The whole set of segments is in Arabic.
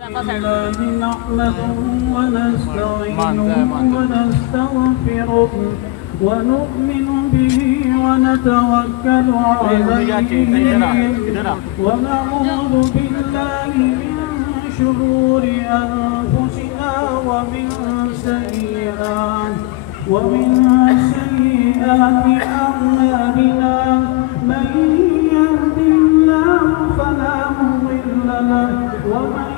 الله نحمده ونستعينه ونستغفره ونؤمن به ونتوكل عليه ونعوذ بالله من شرور أنفسنا ومن سيئات أعمالنا. من يهد الله فلا مضل له ومن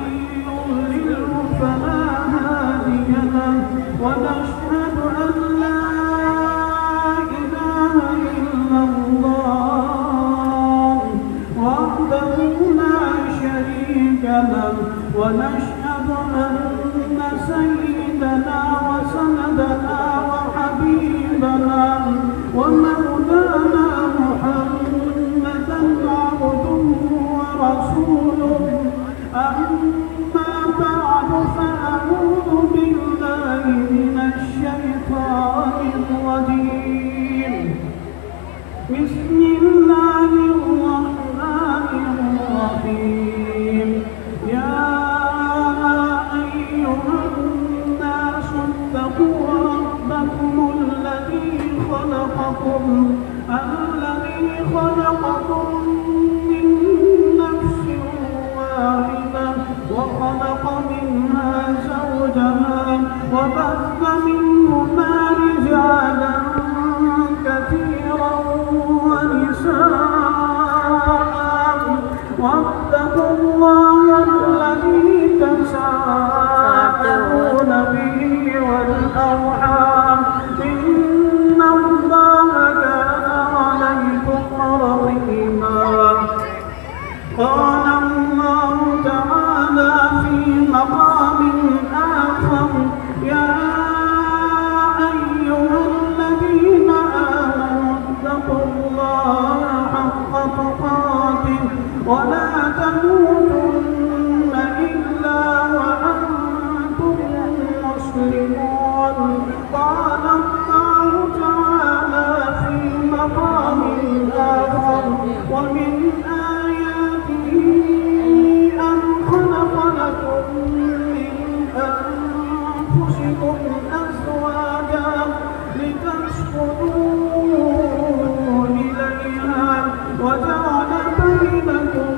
يضلل فلا هادي له ونشهد أن لا إله إلا الله وحده لا شريك له ونشهد أن سيدنا وسندنا وحبيبنا ومولانا محمدا عبده ورسوله. أما بعد فأعوذ بالله من الشيطان الرجيم. بسم الله الرحمن الرحيم. يا أيها الناس اتقوا ربكم الذي خلقكم من نفس واحدة وخلق منها زوجها وبث منهما رجالا كثيرا ونساء واتقوا الله الذي تساءلون به والأرحام إن الله كان عليكم رقيبا. قال الله تعالى في مقام آخر. يا أيها الذين آمنوا اتقوا الله حق تقاته ولا تموتن إلا وأنتم مسلمون. قال الله تعالى في مقام آخر. ومن آياته أن خلق لكم من أنفسكم أزواجا لتسكنوا إليها وجعل بينكم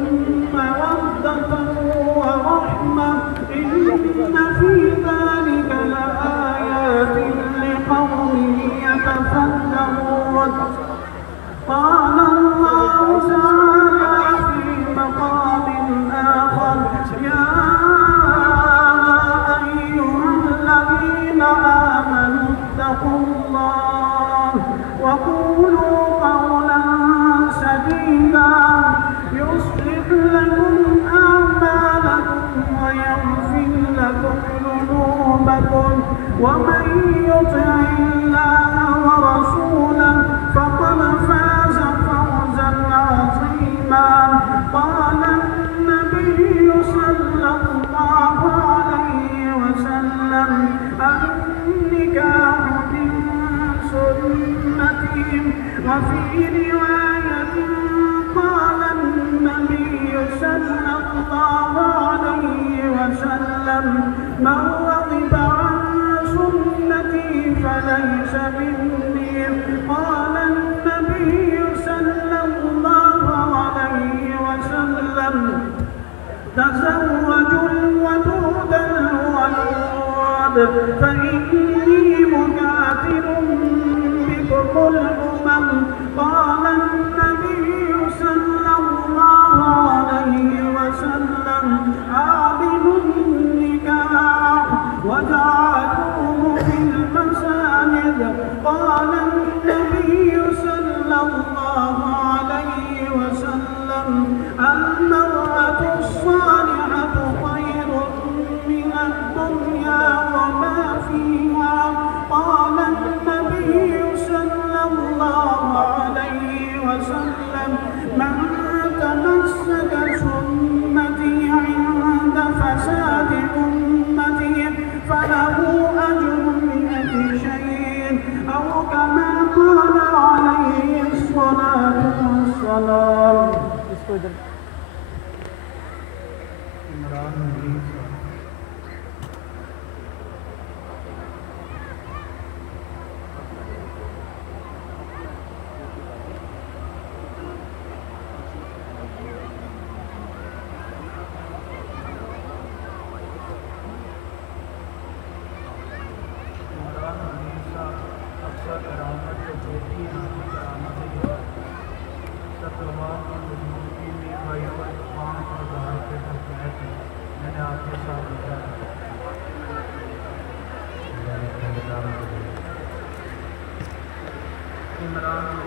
مودة ورحمة إن في ذلك لآيات لقوم يتفكرون. قال الله تعالى في مقام آخر. يا أيها الذين آمنوا اتقوا الله وقولوا قولا سديدا يصلح لكم أعمالكم ويغفر لكم ذنوبكم ومن يطع الله ورسوله فقد فاز فوزا عظيما. قال النبي صلى الله عليه وسلم النكاح من سنتي. وفي رواية قال النبي صلى الله عليه وسلم من رغب عن سنتي فليس مني. قال النبي صلى الله عليه وسلم تزوجوا الودود الودود فإني مكاثر بكم الأمم. قال النبي صلى الله عليه وسلم عابد النكاح وجعلوه في المساجد. قال النبي صلى الله عليه وسلم المرأة الصالحة خير من الدنيا وما فيها. قال النبي صلى الله عليه وسلم من تمسك سنتي عند فساد أمتي فله أجر 100 شهيد أو كما قال عليه الصلاة والسلام. इमरान आपके साथ इमरान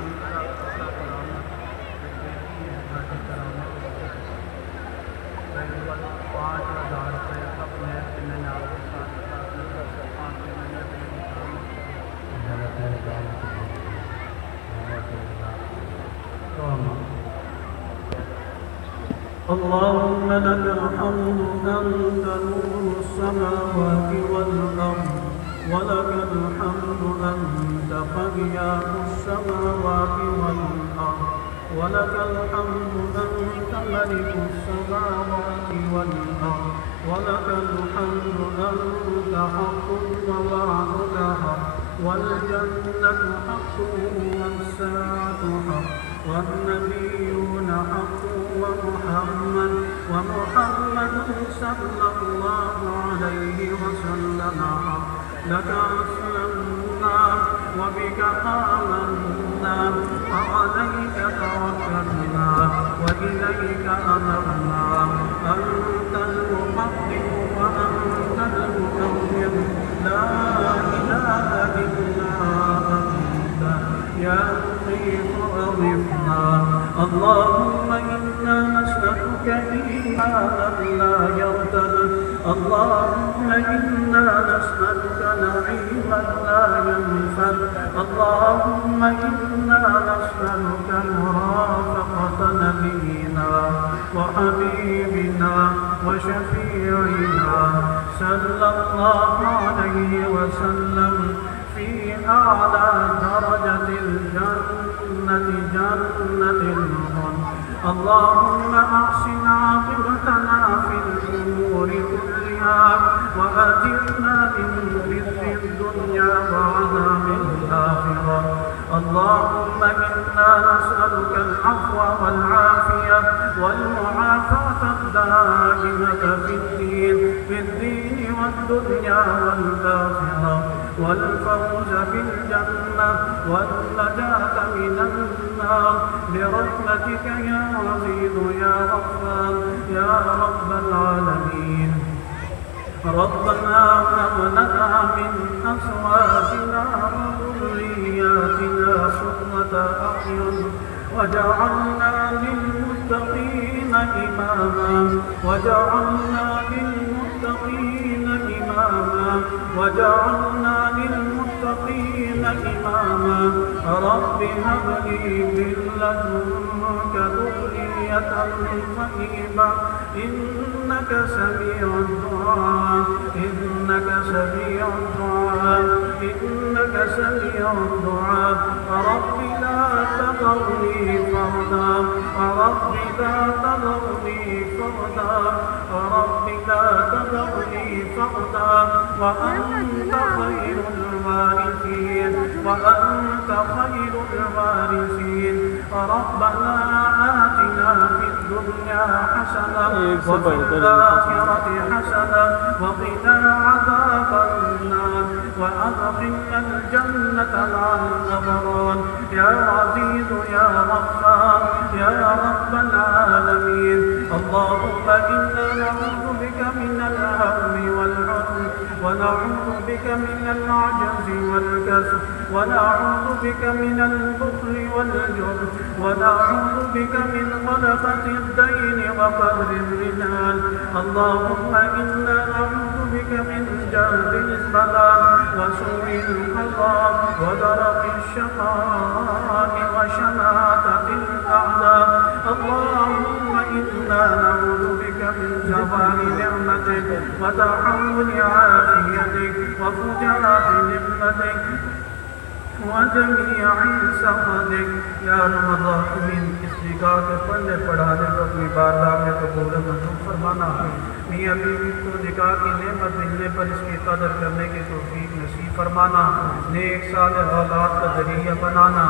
اللهم لك الحمد أنت نور السماوات والأرض ولك الحمد أنت قيام السماوات والأرض ولك الحمد أنت ملك السماوات والأرض ولك الحمد أنت حق ووعدك حق والجنة حق والساعة حق والنبيون حق ومحمد صلى الله عليه وسلم حق لك أسلمنا وبك آمنا وعليك توكلنا وإليك أمرنا أنت المقدم وأنت المؤمن لا إله إلا أنت يا لطيف أغثنا اللهم إنا نسألك إيمانا لا يرتد اللهم إنا نسألك نعيما لا ينفد اللهم إنا نسألك مرافقة نبينا وحبيبنا وشفيعنا صلى الله عليه وسلم في أعلى درجة الجنة جنة الخلد اللهم أحسن عاقبتنا في الأمور كلها وأجرنا من خزي الدنيا وعذاب الآخرة اللهم إنا نسألك العفو والعافية والمعافاة الدائمة في الدين والدنيا والآخرة والفوز بالجنة والنجاة من النار برحمتك يا عزيز يا غفار يا رب العالمين ربنا هب لنا من أزواجنا وذرياتنا قرة أعين وجعلنا للمتقين إماما وجعلنا للمتقين إماما وجعلنا للمتقين إماما رب هب لي من لدنك ذرية طيبة إنك سميع الدعاء إنك سميع الدعاء إنك سميع الدعاء رب لا تذرني فردا رب لا تذرني فردا رب لا تذرني فردا وأنت خير الوارثين وأنت خير الوارثين ربنا آتنا في الدنيا حسنة وفي الآخرة حسنة وقنا عذاب النار وأدخلنا الجنة مع الأبرار يا عزيز يا غفار يا رب العالمين اللهم إنا نعوذ بك من الهم والحزن ونعوذ بك من العجز والكسل ونعوذ بك من البخل والجبن ونعوذ بك من غلبة الدين وقهر الرجال اللهم إنا نعوذ بك من جهد البلاء وسوء القضاء ودرك الشقاء وشماتة الأعداء اللهم إنا نعوذ بك من زوال نعمتك وتحول عافيتك وفجاءة نعمتك وجميع سخطك या रहमान इस निकाह के पढ़ने पढ़ाने को अपनी बारगाह में कबूल मंजूर फरमाना मियाँ बीवी को निकाह की नेमत मिलने पर इसकी कदर करने की तौफीक नसीब फरमाना नेक सालेह औलाद का जरिया बनाना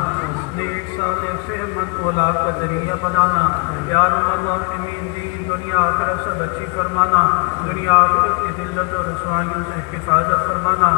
नेक सालेह सेहतमंद औलाद का जरिया बनाना या रहमान दीन दुनिया आखिरत सब अच्छी फरमाना दुनिया आखिरत की दिल्लत और रसवाइयों से हिफाजत फरमाना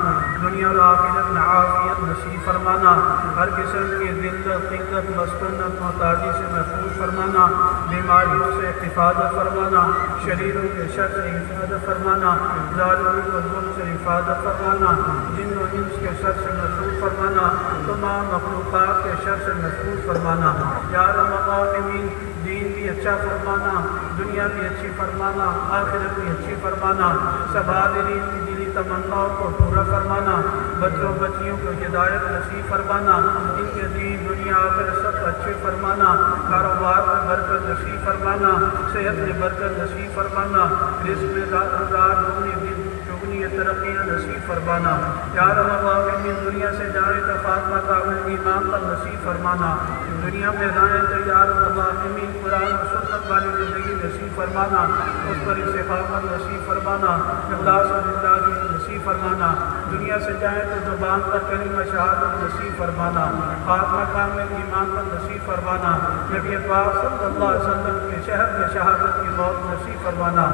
दुनिया और आखिरत में आफियत नसीब फरमाना हर किस्म की दिल्लत, किल्लत, मस्कुनत, मोहताजी से महफूज فرمانا، بیماریوں سے حفاظت فرمانا، شریروں کے شر سے حفاظت فرمانا، ظالموں کو ظلم سے حفاظت فرمانا، جن و انس کے شر سے محفوظ فرمانا، تمام مخلوقات کے شر سے محفوظ فرمانا۔ یا ارحم الراحمین، دین بھی اچھا فرمانا، دنیا بھی اچھی فرمانا، آخرت بھی اچھی فرمانا، سب حاضرین کی دلی تمناؤں کو پورا فرمانا، بچوں بچیوں کو ہدایت نصیب فرمانا، ان کے دین دنیا آخرت سب اچھے فرمانا، کاروبار میں برکت نصیب فرمانا، صحت میں برکت نصیب فرمانا، رزق میں رات دگنی دن چگنی ترقیاں نصیب فرمانا۔ یا ارحم الراحمین، دنیا سے جائیں تو فاطمہ کامل ایمان پر نصیب فرمانا، دنیا میں رائیں تو یا ارحم الراحمین قرآن و سنت والی زندگی نصیب فرمانا، اس پر استقامت نصیب فرمانا، اخلاص و للہ نصیب فرمانا، دنیا سے جائیں تو زبان پر کلمہ شہادت نصیب فرمانا، فاطمہ کامل ایمان پر نصیب فرمانا، نبی پاک صلی اللہ علیہ وسلم کے شہر میں شہادت کی موت نصیب فرمانا۔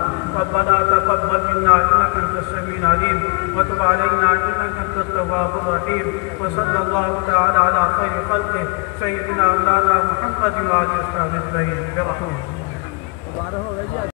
ربنا تقبل منا انک انت السمیع العلیم وتب علینا انک انت التواب الرحیم، وصلی اللہ تعالی علی خیر خلقہ سیدنا مولانا محمد وآلہ وصحبہ اجمعین برحمتہ۔